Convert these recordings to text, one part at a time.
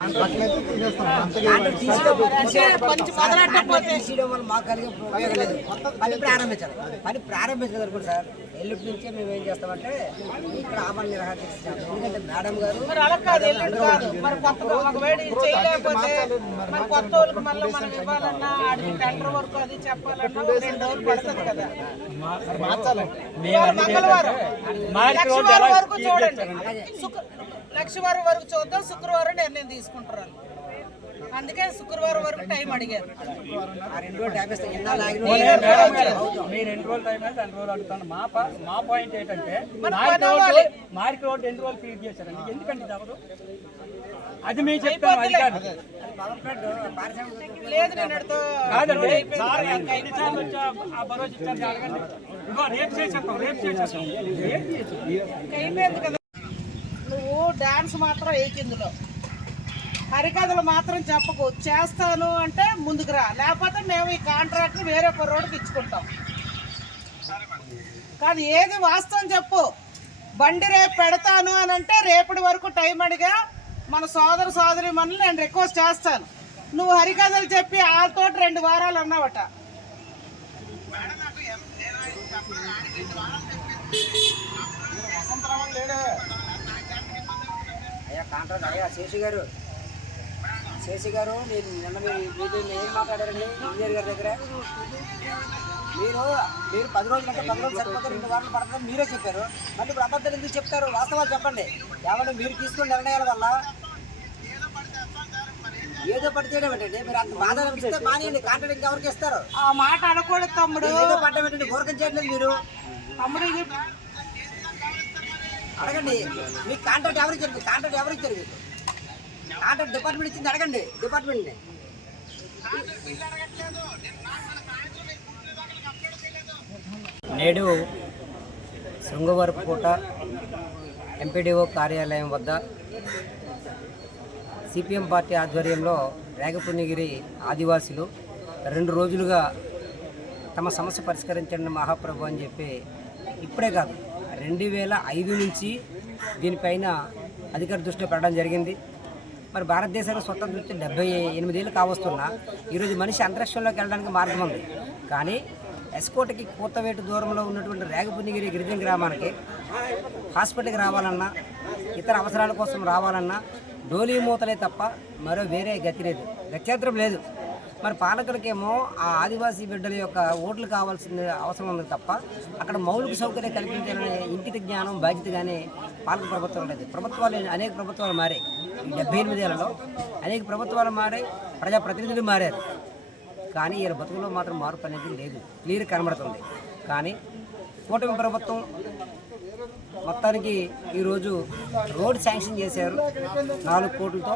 పని ప్రారంభించాలి. పని ప్రారంభించగలుగుతారు సార్. ఎల్లుండి నుంచే మేము ఏం చేస్తామంటే ఇక్కడ ఆమరణ నిరాహార దీక్ష చేస్తాం. ఎందుకంటే మేడం గారు లక్షవారం వరకు చూద్దాం, శుక్రవారం నిర్ణయం తీసుకుంటారు. అందుకే శుక్రవారం వరకు టైం అడిగారు. మీరు ఎన్ని రోజులు టైం అయితే అన్ని రోజులు అడుగుతాను. మా పాయింట్ ఏంటంటే మార్క్ రోడ్ ఎన్ని రోజులు క్లియర్ చేశారండి? ఎందుకంటే ఇది ఎవరు అది మేము చెప్తాను. అధికారులు లేదు, నేను కాదండి ఆ భరోసా ఇచ్చారు. అడగండి. ఇగో రేపు చేసేస్తాం, రేపు చేసేస్తాం. అయిపోయింది కదా. నువ్వు డాన్స్ మాత్రం ఏకిందులో హరికథలు మాత్రం చెప్పకు. చేస్తాను అంటే ముందుకు రా, లేకపోతే మేము ఈ కాంట్రాక్ట్ వేరే ఒక రోడ్డుకి ఇచ్చుకుంటాం. కాదు, ఏది వాస్తవం చెప్పు. బండి రేపు పెడతాను అని అంటే రేపటి వరకు టైం అడిగా మన సోదరి మనల్ని నేను రిక్వెస్ట్ చేస్తాను. నువ్వు హరికథలు చెప్పి వాళ్ళతో 2 వారాలు అన్నావట. అయ్యా శేషి గారు నేను నిన్న మీరు ఏం మాట్లాడారండి ఇంజనీర్ గారి దగ్గర? మీరు 10 రోజులు అంటే 10 రోజులు సరిపోతే 2 వారాలు పడుతుంది మీరే చెప్పారు. మళ్ళీ ఇప్పుడు అబద్ధాలు ఎందుకు చెప్తారు? వాస్తవాలు చెప్పండి. ఏమన్నా మీరు తీసుకున్న నిర్ణయాల వల్ల ఏదో పడి చేయడం ఏంటండి? మీరు అంత బాధ అనిపిస్తే మానేయండి. కాంట్రాక్ట్ ఎవరికి ఇస్తారు? ఆ మాట అనకూడదు తమ్ముడు. ఏదో పడ్డం ఏంటండి? ఊరకం చేయట్లేదు మీరు. తమ్ముడు అడగండి, మీకు కాంట్రాక్ట్ ఎవరు ఇచ్చారు? కాంట్రాక్ట్ ఎవరు ఇచ్చారు? మీకు కాంట్రాక్ట్ డిపార్ట్మెంట్ ఇచ్చింది అడగండి డిపార్ట్మెంట్ని. నేడు శృంగవరపుకోట ఎంపీడీఓ కార్యాలయం వద్ద సిపిఎం పార్టీ ఆధ్వర్యంలో రేగపుణ్యగిరి ఆదివాసులు 2 రోజులుగా తమ సమస్య పరిష్కరించండి మహాప్రభు అని చెప్పి ఇప్పుడే కాదు 2005 నుంచి దీనిపైన అధికార దృష్టిలో పెట్టడం జరిగింది. మరి భారతదేశంలో స్వతంత్రం వచ్చి 78 ఏళ్ళు కావస్తున్నా ఈరోజు మనిషి అంతరిక్షంలోకి వెళ్ళడానికి మార్గం ఉంది. కానీ ఎస్కోటకి కూతవేటు దూరంలో ఉన్నటువంటి రేగపుణ్యగిరి గిరిజన గ్రామానికి హాస్పిటల్కి రావాలన్నా ఇతర అవసరాల కోసం రావాలన్నా డోలీ మూతలే తప్ప మరో వేరే గతి లేదు, గత్యంతరం లేదు. మరి పాలకులకేమో ఆ ఆదివాసీ బిడ్డల యొక్క ఓట్లు కావాల్సిన అవసరం ఉంది తప్ప అక్కడ మౌలిక సౌకర్యం కల్పించాలనే ఇంకిత జ్ఞానం బాధ్యత కానీ పాలక ప్రభుత్వం లేదు. ప్రభుత్వాలు అనేక ప్రభుత్వాలు మారాయి. ఈ 78 ఏళ్లలో అనేక ప్రభుత్వాలు మారాయి, ప్రజాప్రతినిధులు మారారు. కానీ ఈయన బతుకులో మాత్రం మార్పు అనేది లేదు, క్లియర్ కనబడుతుంది. కానీ కూటమి ప్రభుత్వం మొత్తానికి ఈరోజు రోడ్ శాంక్షన్ చేశారు 4 కోట్లతో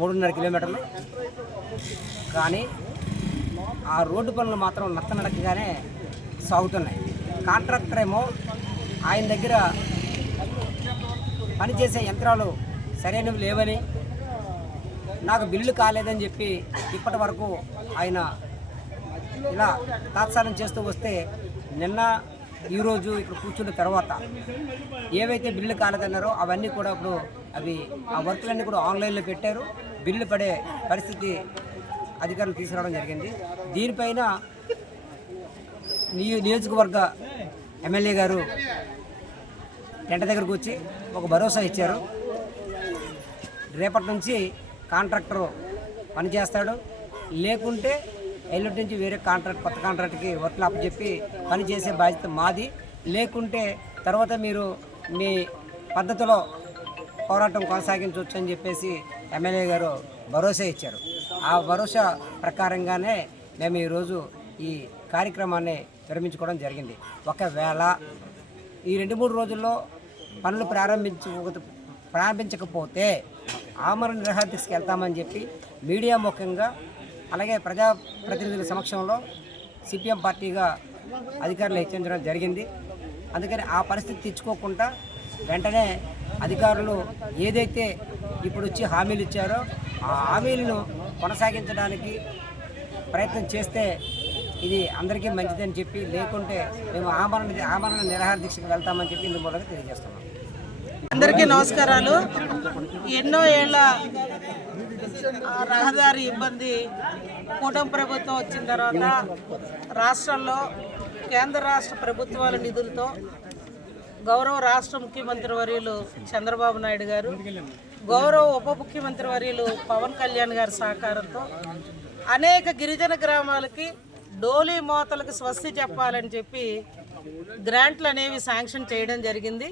3.5 కిలోమీటర్లు. కానీ ఆ రోడ్డు పనులు మాత్రం నత్తనడకగానే సాగుతున్నాయి. కాంట్రాక్టర్ ఏమో ఆయన దగ్గర పనిచేసే యంత్రాలు సరైనవి లేవని, నాకు బిల్లు కాలేదని చెప్పి ఇప్పటి వరకు ఆయన ఇలా తాత్సారం చేస్తూ వస్తే నిన్న ఈరోజు ఇక్కడ కూర్చున్న తర్వాత ఏవైతే బిల్లు కాలేదన్నారో అవన్నీ కూడా ఇప్పుడు ఆ వర్కులన్నీ కూడా ఆన్లైన్లో పెట్టారు. బిల్లు పడే పరిస్థితి అధికారులు తీసుకురావడం జరిగింది. దీనిపైన నియోజకవర్గ ఎమ్మెల్యే గారు టెంట దగ్గరకు వచ్చి ఒక భరోసా ఇచ్చారు. రేపటి నుంచి కాంట్రాక్టర్ పనిచేస్తాడు, లేకుంటే ఎల్లుంటి నుంచి వేరే కొత్త కాంట్రాక్ట్కి వర్క్లు అప్పచెప్పి పని చేసే బాధ్యత మాది, లేకుంటే తర్వాత మీరు మీ పద్ధతిలో పోరాటం కొనసాగించవచ్చు అని చెప్పేసి ఎమ్మెల్యే గారు భరోసా ఇచ్చారు. ఆ భరోసా ప్రకారంగానే మేము ఈరోజు ఈ కార్యక్రమాన్ని విరమించుకోవడం జరిగింది. ఒకవేళ ఈ 2-3 రోజుల్లో పనులు ప్రారంభించకపోతే ఆమరణ నిరాహార దీక్షకి వెళ్తామని చెప్పి మీడియా ముఖ్యంగా అలాగే ప్రజాప్రతినిధుల సమక్షంలో సిపిఎం పార్టీగా అధికారులు హెచ్చరించడం జరిగింది. అందుకని ఆ పరిస్థితి తెచ్చుకోకుండా వెంటనే అధికారులు ఏదైతే ఇప్పుడు వచ్చి హామీలు ఇచ్చారో ఆ హామీలను కొనసాగించడానికి ప్రయత్నం చేస్తే ఇది అందరికీ మంచిదని చెప్పి, లేకుంటే మేము ఆమరణ నిరాహార దీక్షకు వెళ్తామని చెప్పి ఇందు మూలంగా తెలియజేస్తున్నాం. అందరికీ నమస్కారాలు. ఎన్నో ఏళ్ళ రహదారి ఇబ్బంది కూటమి ప్రభుత్వం వచ్చిన తర్వాత రాష్ట్రంలో కేంద్ర రాష్ట్ర ప్రభుత్వాల నిధులతో గౌరవ రాష్ట్ర ముఖ్యమంత్రి వర్యులు చంద్రబాబు నాయుడు గారు, గౌరవ ఉప ముఖ్యమంత్రి వర్యులు పవన్ కళ్యాణ్ గారి సహకారంతో అనేక గిరిజన గ్రామాలకి డోలీ మోతలకు స్వస్తి చెప్పాలని చెప్పి గ్రాంట్లు అనేవి శాంక్షన్ చేయడం జరిగింది.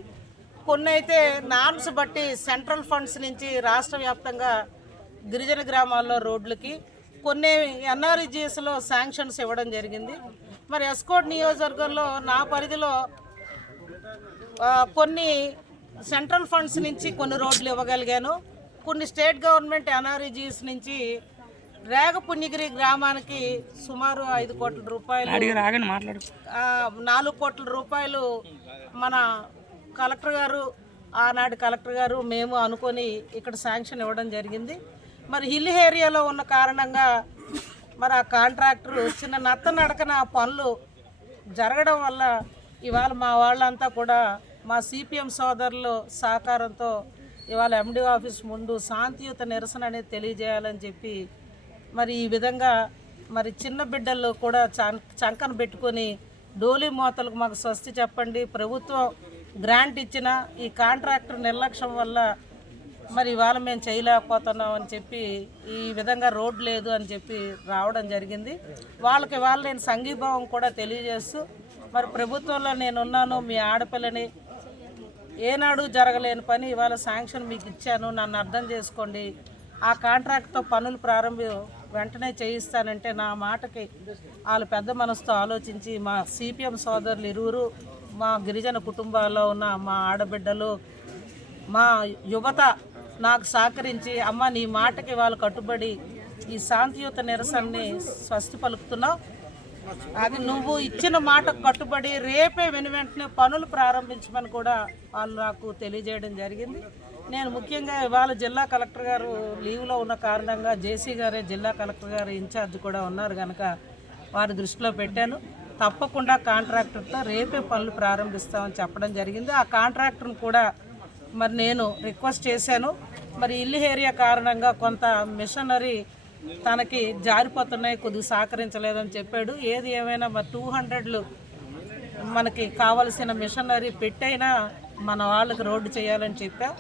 కొన్ని అయితే నామ్స్ బట్టి సెంట్రల్ ఫండ్స్ నుంచి రాష్ట్ర వ్యాప్తంగా గిరిజన గ్రామాల్లో రోడ్లకి, కొన్ని ఎన్ఆర్ఈజీఎస్లో శాంక్షన్స్ ఇవ్వడం జరిగింది. మరి ఎస్కోట్ నియోజకవర్గంలో నా పరిధిలో కొన్ని సెంట్రల్ ఫండ్స్ నుంచి కొన్ని రోడ్లు ఇవ్వగలిగాను. కొన్ని స్టేట్ గవర్నమెంట్ ఎన్ఆర్ఈజీఎస్ నుంచి రేగపుణ్యగిరి గ్రామానికి సుమారు 5 కోట్ల రూపాయలు, 4 కోట్ల రూపాయలు మన కలెక్టర్ గారు, ఆనాడు కలెక్టర్ గారు మేము అనుకొని ఇక్కడ శాంక్షన్ ఇవ్వడం జరిగింది. మరి హిల్ ఏరియాలో ఉన్న కారణంగా మరి ఆ కాంట్రాక్టర్ చిన్న నత్తనడకన పనులు జరగడం వల్ల ఇవాళ మా వాళ్ళంతా కూడా మా సిపిఎం సోదరులు సహకారంతో ఇవాళ ఎండి ఆఫీస్ ముందు శాంతియుత నిరసన అనేది తెలియజేయాలని చెప్పి మరి ఈ విధంగా మరి చిన్న బిడ్డల్లో కూడా చంకను పెట్టుకొని డోలీ మోతలకు మాకు స్వస్తి చెప్పండి, ప్రభుత్వం గ్రాంట్ ఇచ్చిన ఈ కాంట్రాక్టర్ నిర్లక్ష్యం వల్ల మరి ఇవాళ మేము చేయలేకపోతున్నాం అని చెప్పి ఈ విధంగా రోడ్ లేదు అని చెప్పి రావడం జరిగింది. వాళ్ళకి ఇవాళ నేను సంఘీభావం కూడా తెలియజేస్తూ మరి ప్రభుత్వంలో నేనున్నాను, మీ ఆడపిల్లని ఏనాడు జరగలేని పని ఇవాళ శాంక్షన్ మీకు ఇచ్చాను, నన్ను అర్థం చేసుకోండి, ఆ కాంట్రాక్ట్తో పనులు వెంటనే చేయిస్తానంటే నా మాటకి వాళ్ళు పెద్ద మనసుతో ఆలోచించి మా సిపిఎం సోదరులు ఇరువురు, మా గిరిజన కుటుంబాల్లో ఉన్న మా ఆడబిడ్డలు, మా యువత నాకు సహకరించి అమ్మ నీ మాటకి వాళ్ళు కట్టుబడి ఈ శాంతియుత నిరసనని స్వస్తి పలుకుతున్నావు, అది నువ్వు ఇచ్చిన మాటకు కట్టుబడి రేపే వెంటనే పనులు ప్రారంభించమని కూడా వాళ్ళు నాకు తెలియజేయడం జరిగింది. నేను ముఖ్యంగా ఇవాళ జిల్లా కలెక్టర్ గారు లీవ్లో ఉన్న కారణంగా జేసీ గారే జిల్లా కలెక్టర్ గారు ఇన్ఛార్జ్ కూడా ఉన్నారు కనుక వారి దృష్టిలో పెట్టాను. తప్పకుండా కాంట్రాక్టర్తో రేపే పనులు ప్రారంభిస్తామని చెప్పడం జరిగింది. ఆ కాంట్రాక్టర్ని కూడా మరి నేను రిక్వెస్ట్ చేశాను. మరి ఇల్లు ఏరియా కారణంగా కొంత మిషనరీ తనకి జారిపోతున్నాయి, కొద్దిగా సహకరించలేదని చెప్పాడు. ఏది ఏమైనా మరి 200 మనకి కావలసిన మిషనరీ పెట్టైనా మన వాళ్ళకి రోడ్డు చేయాలని చెప్పా.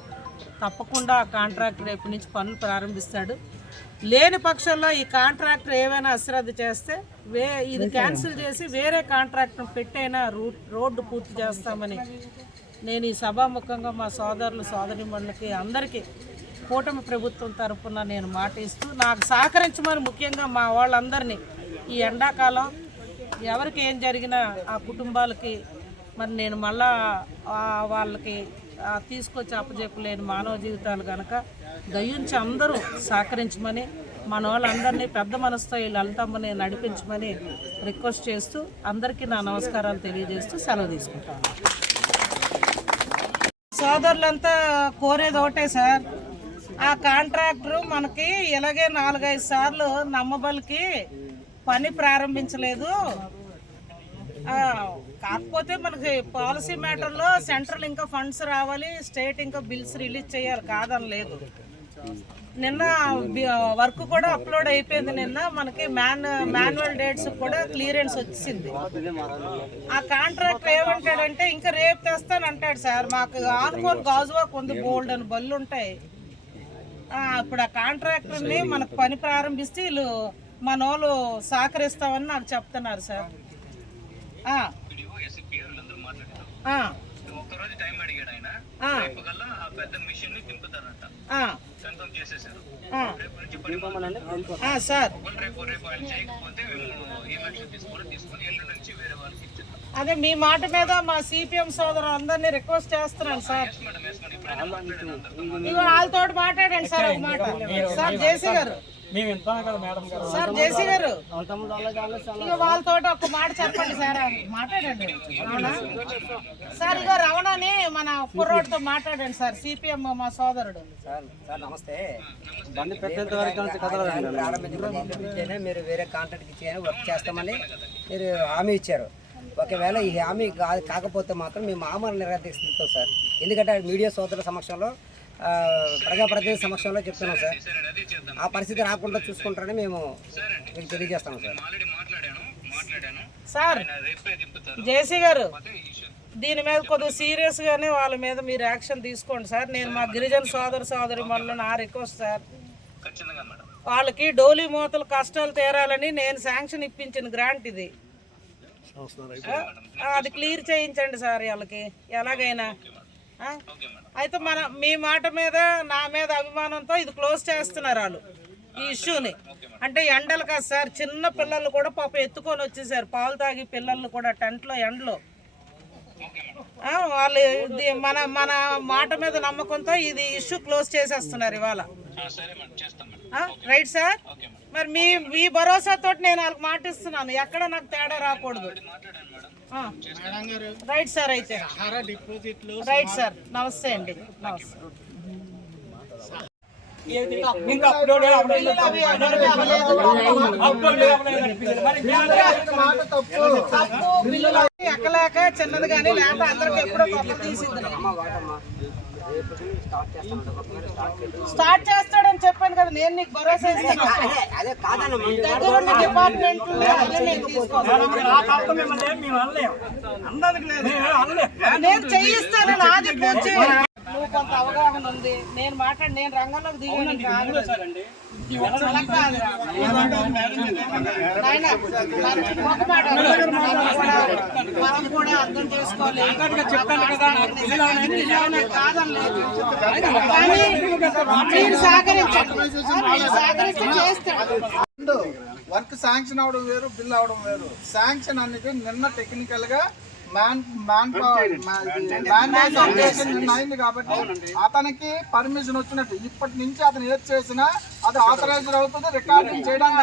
తప్పకుండా ఆ కాంట్రాక్టర్ రేపు నుంచి పనులు ప్రారంభిస్తాడు. లేని పక్షంలో ఈ కాంట్రాక్టర్ ఏమైనా అశ్రద్ధ చేస్తే ఇది క్యాన్సిల్ చేసి వేరే కాంట్రాక్టర్ పెట్టైనా రోడ్డు పూర్తి చేస్తామని నేను ఈ సభాముఖంగా మా సోదరులు సోదరిమణులకి అందరికీ కూటమి ప్రభుత్వం తరఫున నేను మాట ఇస్తూ నాకు సహకరించమని ముఖ్యంగా మా వాళ్ళందరినీ ఈ ఎండాకాలం ఎవరికి ఏం జరిగినా ఆ కుటుంబాలకి మరి నేను మళ్ళా వాళ్ళకి తీసుకొచ్చి అప్పచెప్పలేని మానవ జీవితాలు కనుక దయించి అందరూ సహకరించమని మన వాళ్ళందరినీ పెద్ద మనసుతో ఈ లలితమ్మని నడిపించమని రిక్వెస్ట్ చేస్తూ అందరికీ నా నమస్కారాలు తెలియజేస్తూ సెలవు తీసుకుంటాను. సోదరులంతా కోరేది ఒకటే సార్, ఆ కాంట్రాక్టరు మనకి ఇలాగే 4-5 సార్లు నమ్మబలికి పని ప్రారంభించలేదు. కాకపోతే మనకి పాలసీ మ్యాటర్లో సెంట్రల్ ఇంకా ఫండ్స్ రావాలి, స్టేట్ ఇంకా బిల్స్ రిలీజ్ చేయాలి, కాదని లేదు. నిన్న వర్క్ కూడా అప్లోడ్ అయిపోయింది. నిన్న మనకి మాన్యువల్ డేట్స్ కూడా క్లియరెన్స్ వచ్చింది. ఆ కాంట్రాక్టర్ ఏమంటాడంటే ఇంకా రేపు తెస్తానంటాడు సార్. మాకు ఆనుకోని గాజువాక్ ఉంది, బోల్డ్ అని బళ్ళు ఉంటాయి. ఇప్పుడు ఆ కాంట్రాక్టర్ని మనకు పని ప్రారంభిస్తే వీళ్ళు మన వాళ్ళు సహకరిస్తామని నాకు చెప్తున్నారు సార్. సార్ అదే మీ మాట మీద మా సిపిఎం సోదరు అందరినీ రిక్వెస్ట్ చేస్తున్నాను సార్. ఇగో వాళ్ళతో మాట్లాడండి సార్. ఒక మాట సార్ జేసీ గారు, సార్ జేసీ గారు ఇక వాళ్ళతో ఒక మాట చెప్పండి సార్, మాట్లాడండి. అవునా సార్? ఇగో రమణని మన కుర్రోడ్తో మాట్లాడండి సార్, సిపిఎం మా సోదరుడు. సార్ నమస్తే. ప్రారంభించే మీరు వేరే కాంట్రాక్ట్ ఇచ్చి వర్క్ చేస్తామని మీరు హామీ ఇచ్చారు. ఒకవేళ ఈ హామీ కాకపోతే మాత్రం మేము ఆమరణ నిరాదీక్ష సార్. ఎందుకంటే మీడియా సోదరుల సమక్షంలో ప్రజాప్రతినిధి సమక్షంలో చెప్తున్నాం సార్. ఆ పరిస్థితి రాకుండా చూసుకుంటారని మేము మీకు తెలియజేస్తాము సార్. సార్ జేసీ గారు, దీని మీద కొద్దిగా సీరియస్గానే వాళ్ళ మీద మీరు యాక్షన్ తీసుకోండి సార్. నేను మా గిరిజన సోదరి మళ్ళీ నా రిక్వెస్ట్ సార్, వాళ్ళకి డోలీ మూతలు కష్టాలు తీరాలని నేను శాంక్షన్ ఇప్పించిన గ్రాంట్ ఇది, అది క్లియర్ చేయించండి సార్ వాళ్ళకి ఎలాగైనా. అయితే మీ మాట మీద నా మీద అభిమానంతో ఇది క్లోజ్ చేస్తున్నారు వాళ్ళు ఈ ఇష్యూని. అంటే ఎండలు కాదు సార్, చిన్న పిల్లలు కూడా పాప ఎత్తుకొని వచ్చేసారు, పాలు తాగి పిల్లలు కూడా టెంట్లో ఎండలో. వాళ్ళు మన మాట మీద నమ్మకంతో ఇది ఇష్యూ క్లోజ్ చేసేస్తున్నారు ఇవాళ. Right sir. మరి మీ భరోసాతో నేను వాళ్ళకి మాట ఇస్తున్నాను, ఎక్కడ నాకు తేడా రాకూడదు. Right sir. అయితే రైట్ సార్. నమస్తే అండి. నమస్తే. ఇంకా అప్లోడ్ ఎక్కలేక చిన్నది కానీ లేకపోతే అందరికి ఎప్పుడో గొప్ప తీసింది. స్టార్ట్ చేస్తాడని చెప్పాను కదా, నేను నీకు భరోసా ఇస్తాను. దగ్గరున్న డిపార్ట్మెంట్ నేను చేయిస్తాను, నాది పూర్తి. నువ్వు కొంత అవగాహన ఉంది, నేను నేను రంగంలోకి దిగాను కాదు. అలా కాదురా నాయనా, ఒక మాట మనం కూడా అర్థం చేసుకోవాలి. కాదనలేదు, కానీ మీరు సహకరించండి, మీరు సహకరిస్తే చేస్తాడు. వర్క్ శాంక్షన్ అవడం వేరు, బిల్ అవడం వేరు. శాంక్షన్ అనేది నిన్న టెక్నికల్ గా నిన్న అయింది కాబట్టి అతనికి పర్మిషన్ వచ్చినట్టు. ఇప్పటి నుంచి అతను ఏది చేసినా అది ఆథరైజ్డ్ అవుతుంది, రికార్డింగ్ చేయడానికి